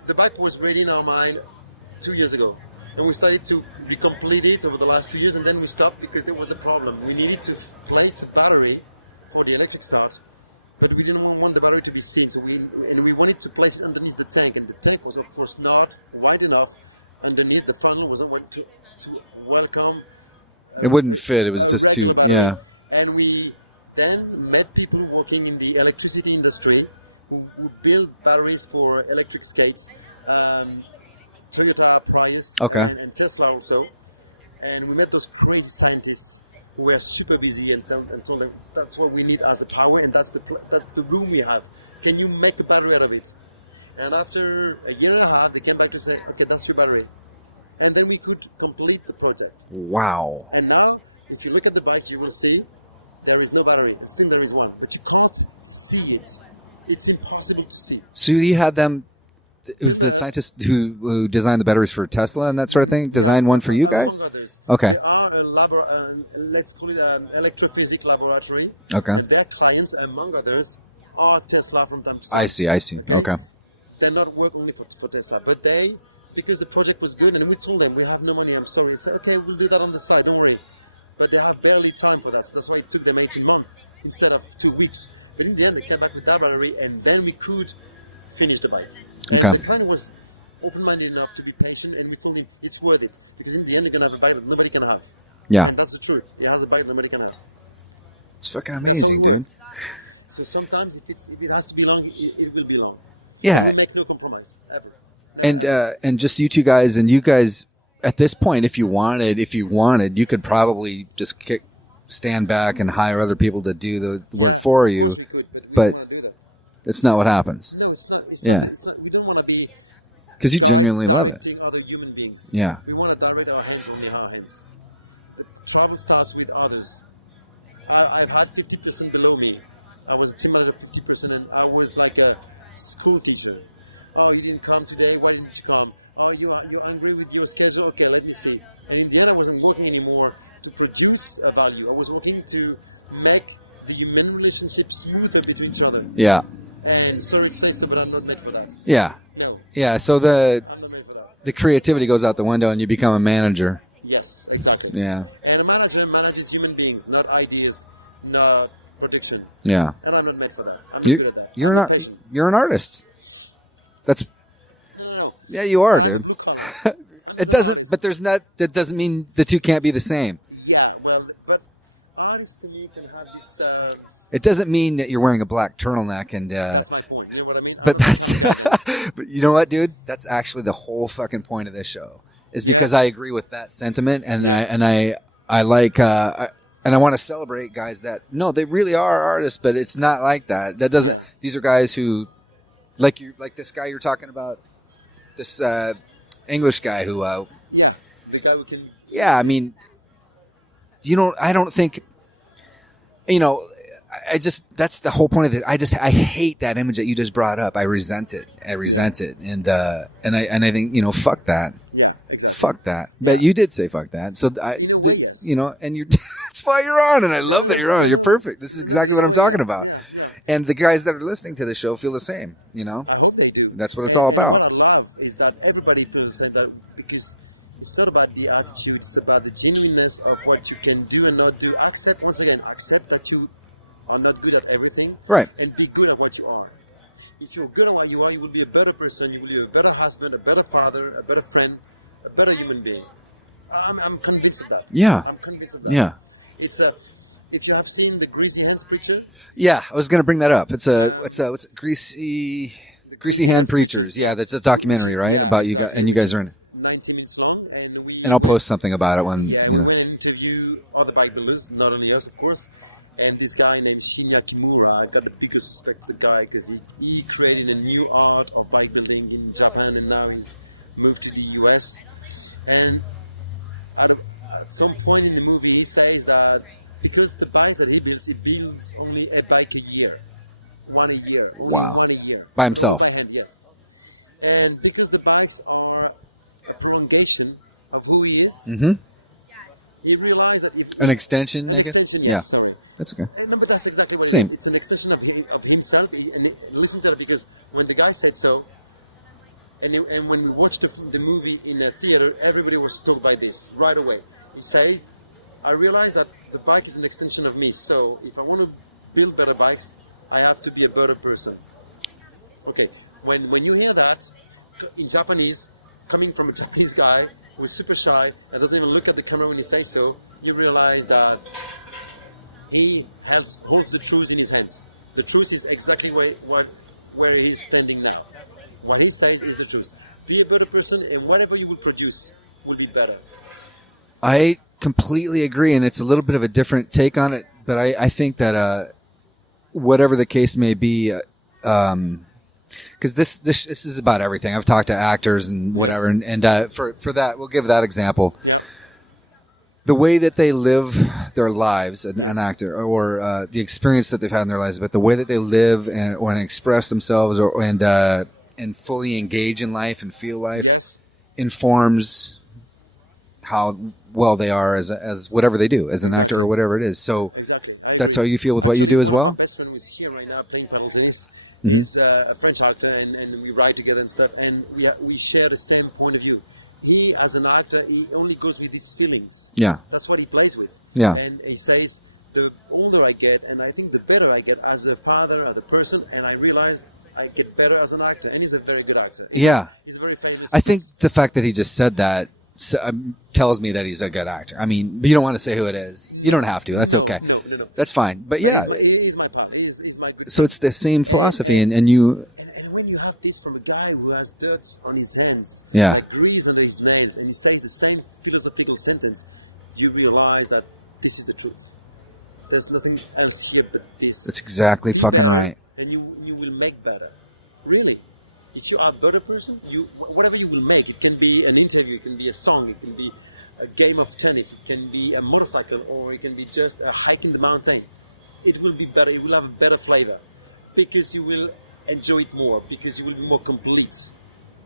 The bike was ready in our mind 2 years ago. And we started to recomplete it over the last 2 years, and then we stopped because there was a problem. We needed to place a battery for the electric start, but we didn't want the battery to be seen, so we wanted to place it underneath the tank, and the tank was, of course, not wide enough underneath. The funnel wasn't to welcome. It wouldn't fit. It was just too, yeah. And we then met people working in the electricity industry who build batteries for electric skates. Toyota, Prius, Okay. and Tesla also. And we met those crazy scientists who were super busy and told them that's what we need as a power, and that's the room we have. Can you make a battery out of it? And after a year and a half, they came back and said, okay, that's your battery. And then we could complete the project. Wow. And now, if you look at the bike, you will see there is no battery. Still there is one, but you can't see it. It's impossible to see. So you had them. It was the scientist who designed the batteries for Tesla and that sort of thing. Designed one for you guys. Among others. Okay. They are let's call it an electrophysics laboratory. Okay. And their clients, among others, are Tesla from time to time. I see. Okay. They're not working only for Tesla, but because the project was good, and we told them we have no money. I'm sorry. So okay, we'll do that on the side. Don't worry. But they have barely time for that. That's why it took them 18 months instead of 2 weeks. But in the end, they came back with that battery, and then we could finish the bike. And Okay. the client was open-minded enough to be patient, and we told him it's worth it because in the end, they're gonna have a bike that nobody can have. Yeah. And that's the truth. They have the bike that nobody can have. It's fucking amazing, dude. So sometimes, if it has to be long, it will be long. Yeah. We make no compromise ever. And just you two guys, and you guys at this point, if you wanted, you could probably just stand back and hire other people to do the work for you. We could, we But don't wanna do that. it's not what happens. No, it's not. Yeah. We don't want to be Because you genuinely love it. directing other human beings. Yeah. We want to direct our hands only our hands. The travel starts with others. I had 50% below me. I was a team manager 50%, and I was like a school teacher. Oh, you didn't come today. Why didn't you come? Oh, you're angry with your schedule. Okay, let me see. And in the end, I wasn't working anymore to produce a value. I was working to make the human relationship smoother between each other. Yeah. And sorry to say so, but I'm not made for that. Yeah. No, Yeah. So I'm not made for that. the creativity goes out the window and you become a manager. Yes, exactly. Yeah. And a manager manages human beings, not ideas, not prediction. Yeah. And I'm not made for that. I'm not good at that. You're an artist. That's No. yeah, you are, dude. It doesn't, but that doesn't mean the two can't be the same. Yeah, well, but artists to me can have this It doesn't mean that you're wearing a black turtleneck and, That's my point. You know what I mean? but that's, but you know what, dude? That's actually the whole fucking point of this show is because I agree with that sentiment and I like, and I want to celebrate guys that, no, they really are artists, but it's not like that. These are guys who, like this guy you're talking about, this, English guy who, Yeah. The guy who can. yeah, I mean, I don't think, that's the whole point of it. I hate that image that you just brought up. I resent it. And I think, fuck that. Yeah, exactly. Fuck that. But you did say fuck that. So Yes. and you're, that's why you're on. And I love that you're on. You're perfect. This is exactly what I'm talking about. Yeah. And the guys that are listening to the show feel the same, I hope they do. That's what it's all about. What I love is that everybody feels the same that because it's not about the attitude, it's about the genuineness of what you can do and not do. Accept that you are not good at everything. Right. And be good at what you are. If you're good at what you are, you will be a better person, you will be a better husband, a better father, a better friend, a better human being. I'm convinced of that. Yeah. I'm convinced of that. Yeah. It's if you have seen the Greasy Hands picture. Yeah. I was going to bring that up. It's what's it? Greasy Hand Preachers. Yeah. That's a documentary, right? About you guys, and you guys are in it. 19 minutes long. And I'll post something about it when, Yeah, we interview other bike builders, not only us, of course. And this guy named Shinya Kimura, I got the biggest respect for the guy because he created a new art of bike building in Japan, and now he's moved to the US. And at some point in the movie, he says that because the bikes that he builds only a bike a year. One a year. Wow. One a year. By himself. By hand, yes. And because the bikes are a prolongation of who he is, he realized that it's An extension, I guess. Yeah. Sorry. That's okay. No, but that's exactly what Same. it is. It's an extension of himself. And listen to it because when the guy said so, and when we watched the movie in the theater, everybody was struck by this right away. He said, I realized that the bike is an extension of me. So if I want to build better bikes, I have to be a better person. Okay, when you hear that in Japanese, coming from a Japanese guy who's super shy and doesn't even look at the camera when he says so, you realize that he holds the truth in his hands. The truth is exactly where he's standing now. What he says is the truth. Be a better person, and whatever you will produce will be better. I completely agree, and it's a little bit of a different take on it, but I think that whatever the case may be, because this is about everything. I've talked to actors and whatever, and for that, we'll give that example. Yeah. The way that they live their lives, an actor, or the experience that they've had in their lives, but the way that they live and express themselves, and fully engage in life and feel life, Yes. informs how well they are as whatever they do as an actor or whatever it is. So Exactly. that's how you feel with what you do as well. My best friend was here right now playing paddle tennis. Mhm. He's a French actor, and we ride together and stuff, and we share the same point of view. He, as an actor, he only goes with his feelings. Yeah. That's what he plays with. Yeah. And he says, the older I get, and I think the better I get as a father, as a person, and I realize I get better as an actor. And he's a very good actor. Yeah. He's very famous. I think the fact that he just said that tells me that he's a good actor. I mean, but you don't want to say who it is. You don't have to. That's okay. No. That's fine. But yeah, He's my partner. He's my good. so it's the same philosophy, and you, And when you have this from a guy who has dirt on his hands, Yeah. like grease under his hands, and he says the same philosophical sentence, you realize that this is the truth. There's nothing else here but this. that's exactly fucking right. And you will make better. Really. If you are a better person, whatever you will make, it can be an interview, it can be a song, it can be a game of tennis, it can be a motorcycle, or it can be just a hike in the mountain. It will be better, it will have a better flavor. Because you will enjoy it more, because you will be more complete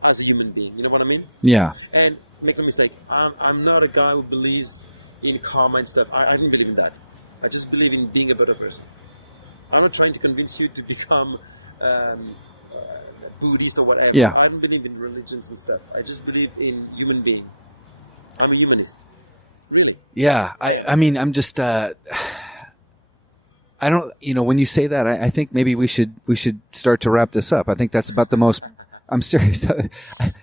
as a human being. You know what I mean? Yeah. And make no mistake, I'm not a guy who believes in karma and stuff. I don't believe in that. I just believe in being a better person. I'm not trying to convince you to become Buddhist or whatever. Yeah. I don't believe in religions and stuff. I just believe in human being. I'm a humanist. Really. Yeah. I mean, I'm just, I don't, when you say that, I think maybe we should start to wrap this up. I think that's about the most, I'm serious.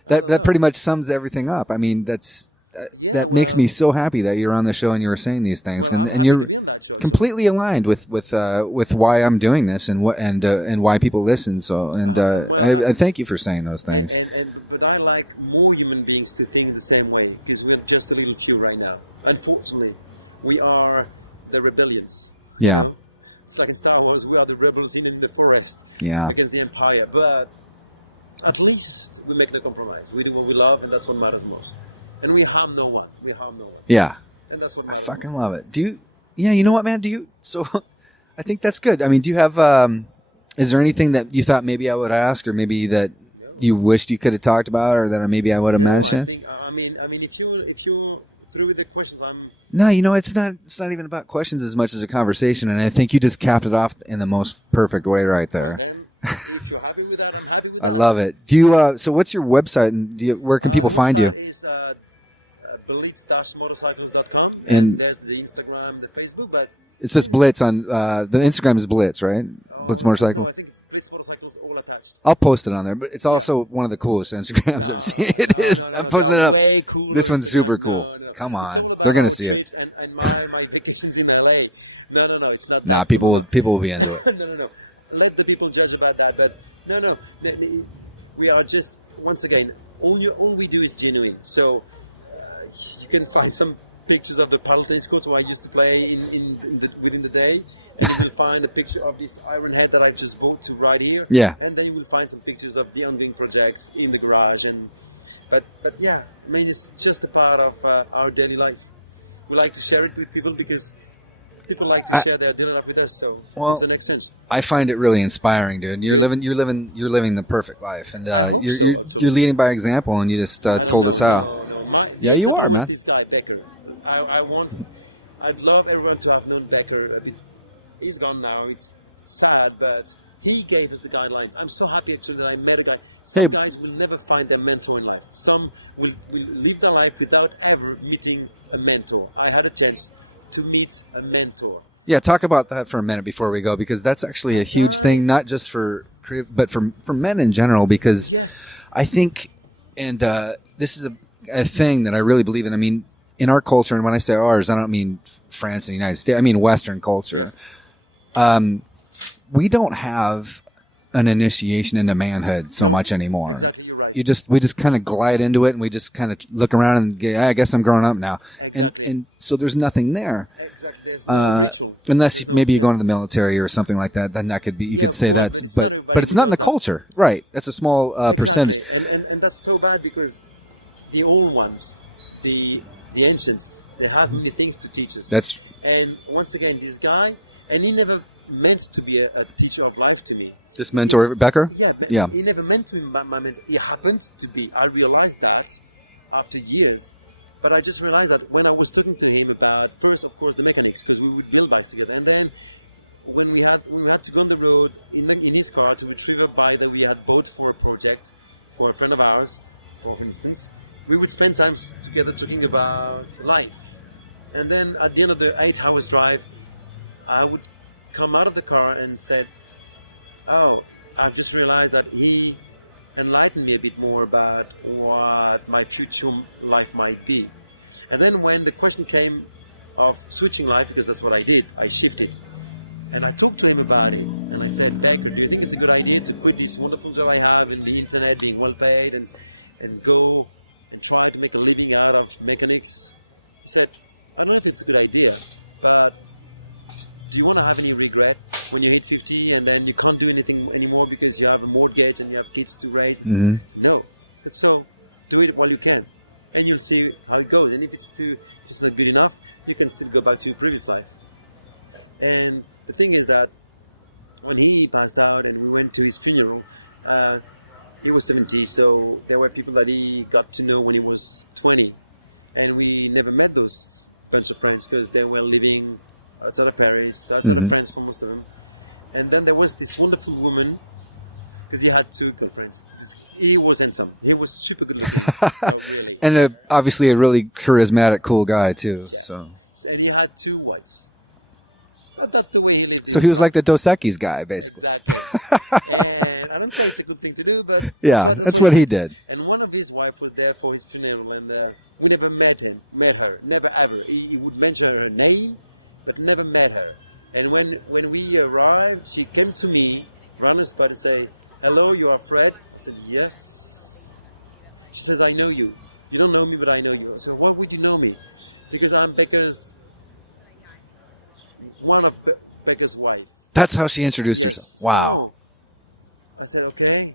that pretty much sums everything up. I mean, that makes me so happy that you're on the show and you were saying these things, and you're, completely aligned with why I'm doing this and why people listen. So, I thank you for saying those things. But I like more human beings to think the same way, because we're just a little few right now. Unfortunately, we are the rebellions. Yeah. It's like in Star Wars, we are the rebels in the forest against the Empire. But at least we make the compromise. We do what we love, and that's what matters most. And we harm no one. Yeah. And that's what I matters fucking love it. Yeah, you know what, man? So I think that's good. I mean, do you have, is there anything that you thought maybe I would ask, or maybe that you wished you could have talked about, or that maybe I would have mentioned? I mean, if you through the questions, No, it's not even about questions as much as a conversation. And I think you just capped it off in the most perfect way right there. if you're happy with that, I'm happy with I that. love it. Do you, so what's your website, and where can people find you? It's blitz-motorcycles.com. And there's the Instagram, the Facebook, but it says Blitz on, the Instagram is Blitz, right? Blitz Motorcycles. I think it's Blitz Motorcycles all attached. I'll post it on there, but it's also one of the coolest Instagrams I've seen. It is. I'm posting it up. Way cooler. This one's super cool. No. Come on. It's all about They're going to the see it. streets and my vacations in LA. No, it's not. Nah, people will be into it. No. Let the people judge about that. But no. We are just, once again, all we do is genuine. So you can find some pictures of the paddle tennis courts where I used to play within the day. And you will find a picture of this iron head that I just bought to ride here. Yeah. And then you will find some pictures of the ongoing projects in the garage. But yeah, I mean, it's just a part of our daily life. We like to share it with people because people like to share their daily life with us. So it's the next thing. I find it really inspiring, dude. You're living the perfect life, and you're leading by example, and you just told us how. Yeah, you are, man. This guy Becker, I'd love everyone to have known Becker. I mean, he's gone now. It's sad, but he gave us the guidelines. I'm so happy actually that I met a guy. Some guys will never find their mentor in life. Some will live their life without ever meeting a mentor. I had a chance to meet a mentor. Yeah, talk about that for a minute before we go, because that's actually a huge thing, not just but for men in general, because I think, and this is a thing that I really believe in. I mean, in our culture, and when I say ours, I don't mean France and the United States, I mean Western culture. We don't have an initiation into manhood so much anymore. Exactly, you're right. We just kind of glide into it, and we just kind of look around and go, I guess I'm growing up now. Exactly. And so there's nothing there. Exactly. Unless maybe you go into the military or something like that, then that could be, you could say that's, but it's not in the culture. Right. That's a small percentage. And that's so bad because the old ones, the ancients, they have many things to teach us. And once again, this guy, and he never meant to be a teacher of life to me. This mentor, Becker? Yeah. He never meant to be my mentor. He happened to be. I realized that after years. But I just realized that when I was talking to him about, first, of course, the mechanics, because we would build bikes together. And then when we had to go on the road in his car to retrieve a bike that we had bought for a project, for a friend of ours, for instance, we would spend time together talking about life. And then at the end of the 8 hours drive, I would come out of the car and said, oh, I just realized that he enlightened me a bit more about what my future life might be. And then when the question came of switching life, because that's what I did, I shifted. And I talked to him about it, and I said, Becker, do you think it's a good idea to quit this wonderful job I have in the internet, being well paid, and go and try to make a living out of mechanics? He said, I don't think it's a good idea, but do you want to have any regret when you hit 50 and then you can't do anything anymore because you have a mortgage and you have kids to raise? Mm-hmm. No. So do it while you can, and you'll see how it goes. And if it's just not good enough, you can still go back to your previous life. And the thing is that when he passed out and we went to his funeral, he was 70, so there were people that he got to know when he was 20, and we never met those bunch of friends because they were living outside of Paris, outside of France for most of them. And then there was this wonderful woman, because he had 2 girlfriends. He was handsome. He was super good looking. Really. And obviously a really charismatic, cool guy too. Yeah. So. And he had 2 wives. But that's the way he lived. So he was like the Dos Equis guy, basically. Exactly. And I don't think it's a good thing to do, but yeah, that's what he did. And one of his wives was there for his funeral, and we never met her, never ever. He would mention her name, but never met her. And when we arrived, she came to me, ran the spot and said, "Hello, you are Fred?" I said, "Yes." She says, "I know you. You don't know me, but I know you." I said, "Why would you know me?" "Because I'm Becca's, one of Becca's wife." That's how she introduced herself. Wow. I said, "Okay."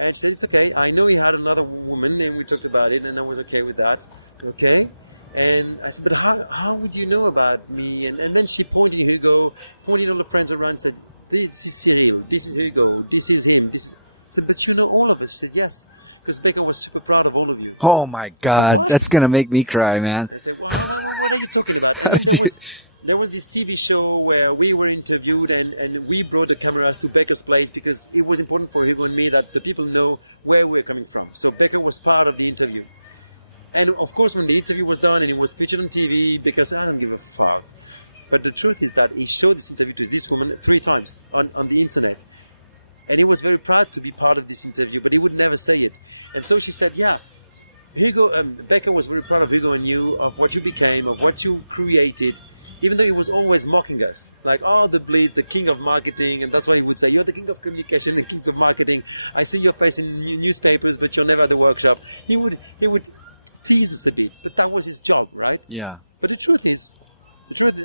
And she said, "It's okay. I know you had another woman," and we talked about it, and I was okay with that. Okay. And I said, "But how would you know about me?" And then she pointed Hugo, pointed all the friends around, and said, "This is Cyril, this is Hugo, this is him." I said, "But you know all of us." She said, "Yes." Because Becca was super proud of all of you. Oh my God, that's gonna make me cry, man. I said, "Well, what are you talking about?" How did you? There was this TV show where we were interviewed, and we brought the cameras to Becca's place because it was important for Hugo and me that the people know where we're coming from. So Becca was part of the interview. And of course, when the interview was done and it was featured on TV, because I don't give a fuck. But the truth is that he showed this interview to this woman 3 times on the internet. And he was very proud to be part of this interview, but he would never say it. And so she said, "Yeah, Hugo, Becca was very proud of Hugo and you, of what you became, of what you created." Even though he was always mocking us, like, "Oh, the Blitz, the king of marketing," and that's what he would say, "You're the king of communication, the king of marketing. I see your face in newspapers, but you're never at the workshop." He would tease us a bit, but that was his job, right? Yeah. But the truth is,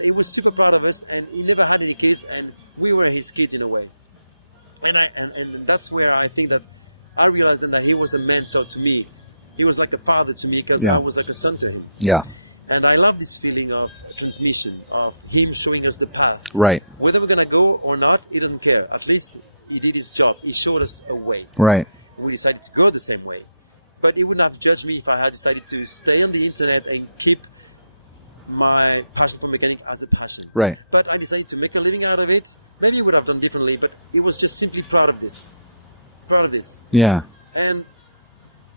he was super proud of us, and he never had any kids, and we were his kids in a way. And that's where I think that I realized that he was a mentor to me. He was like a father to me because I was like a son to him. Yeah. And I love this feeling of transmission, of him showing us the path. Right. Whether we're going to go or not, he doesn't care. At least he did his job. He showed us a way. Right. We decided to go the same way. But he wouldn't have judged me if I had decided to stay on the internet and keep my passion for mechanic as a passion. Right. But I decided to make a living out of it. Maybe he would have done differently, but he was just simply proud of this. Proud of this. Yeah. And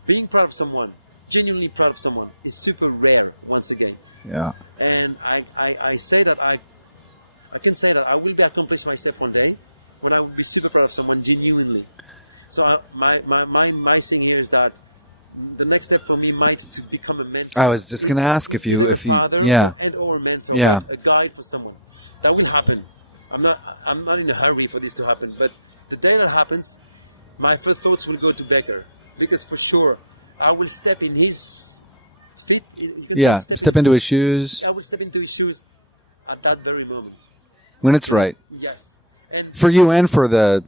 being proud of someone, genuinely proud of someone, is super rare once again. Yeah. And I say that I can say that I will be accomplished myself one day when I will be super proud of someone genuinely. So my thing here is that the next step for me might to become a mentor. I was just gonna ask if you, father yeah, and or mentor, yeah, a guide for someone. That will happen. I'm not in a hurry for this to happen, but the day that happens, my first thoughts will go to Becker, because for sure I will step in his feet. Yeah, step into his shoes. I will step into his shoes at that very moment. When it's right. Yes. And for you and for the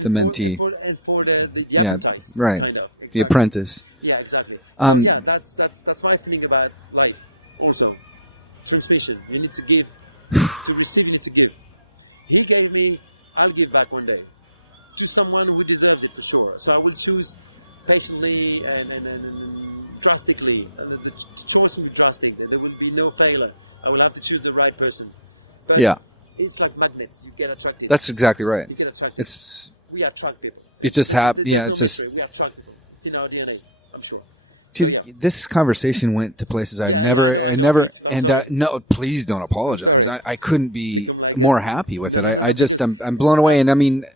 mentee. And for the yeah, apprentice, right. Kind of. Exactly. The apprentice. Yeah, exactly. Yeah, that's my feeling about life. Also, transmission. You need to give. To receive, you need to give. He gave me, I'll give back one day. To someone who deserves it for sure. So I will choose patiently and drastically. The choice will be drastic. There will be no failure. I will have to choose the right person. But yeah. It's like magnets. You get attracted. That's exactly right. You get attracted. We attract people. It just happens. Yeah, it's just. We attract people. It's in our DNA, I'm sure. Dude, this conversation went to places I never, no, please don't apologize. I couldn't be more happy with it. I'm blown away. And I mean,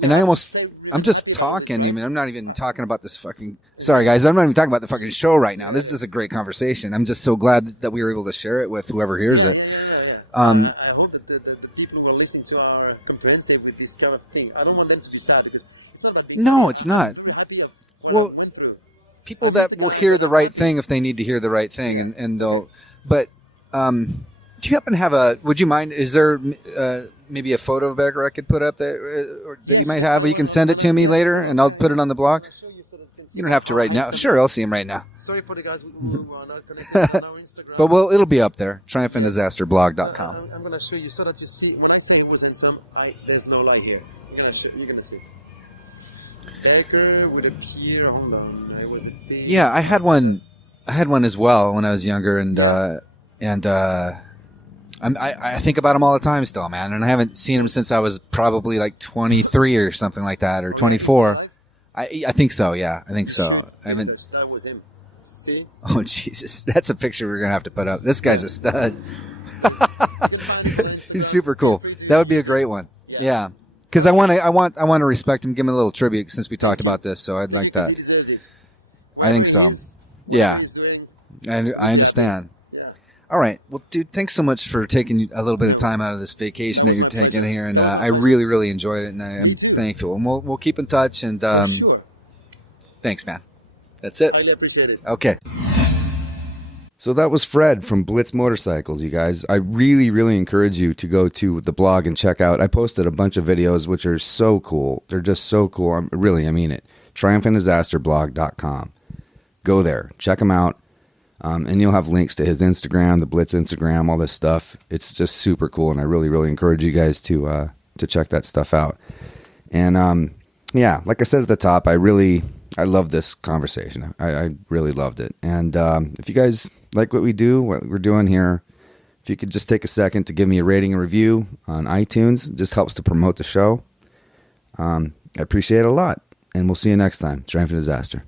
and I'm just talking. I mean, I'm not even talking about this fucking, sorry guys, I'm not even talking about the fucking show right now. This is a great conversation. I'm just so glad that we were able to share it with whoever hears it. I hope that the people will listen to our comprehensive with this kind of thing. I don't want them to be sad because it's not that big. No, it's not. Well, people that will hear the right thing if they need to hear the right thing, and they'll. But do you happen to have would you mind? Is there maybe a photo of Becker I could put up there, or that you might have? Or you can send it to me later, and I'll put it on the blog. You don't have to right now. Sure, I'll see him right now. Sorry for the guys who are not connected on our Instagram. But it'll be up there. triumphantdisasterblog.com. I'm going to show you so that you see. When I say he was handsome, there's no lie here. You're going to see. Becker would appear. Hold on. I was a big. Yeah, I had one as well when I was younger, and I think about him all the time still, man. And I haven't seen him since I was probably like 23 or something like that, or 24. I think so. Yeah, I think so. I haven't. That was him. See? Oh Jesus, that's a picture we're gonna have to put up. This guy's a stud. He's super cool. That would be a great one. Yeah. Because I want to respect him, give him a little tribute since we talked about this. So I'd like that. I think so. Yeah, and I understand. All right. Well, dude, thanks so much for taking a little bit of time out of this vacation that you're taking here, and I really, really enjoyed it, and I am thankful. And we'll keep in touch. And Sure. thanks, man. That's it. Highly appreciate it. Okay. So that was Fred from Blitz Motorcycles, you guys. I really, really encourage you to go to the blog and check out. I posted a bunch of videos which are so cool. They're just so cool. I mean it. triumphantdisasterblog.com. Go there. Check them out. And you'll have links to his Instagram, the Blitz Instagram, all this stuff. It's just super cool, and I really, really encourage you guys to check that stuff out. And yeah, like I said at the top, I love this conversation. I really loved it. And if you guys like what we do, what we're doing here, if you could just take a second to give me a rating and review on iTunes, it just helps to promote the show. I appreciate it a lot. And we'll see you next time. Triumph and Disaster.